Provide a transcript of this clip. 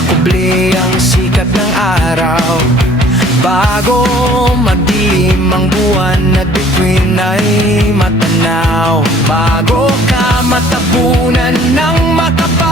makubli ang sikat ng araw. Bago magdilim ang buwan at bituin ay matanaw. Bago ka matabunan ng makapal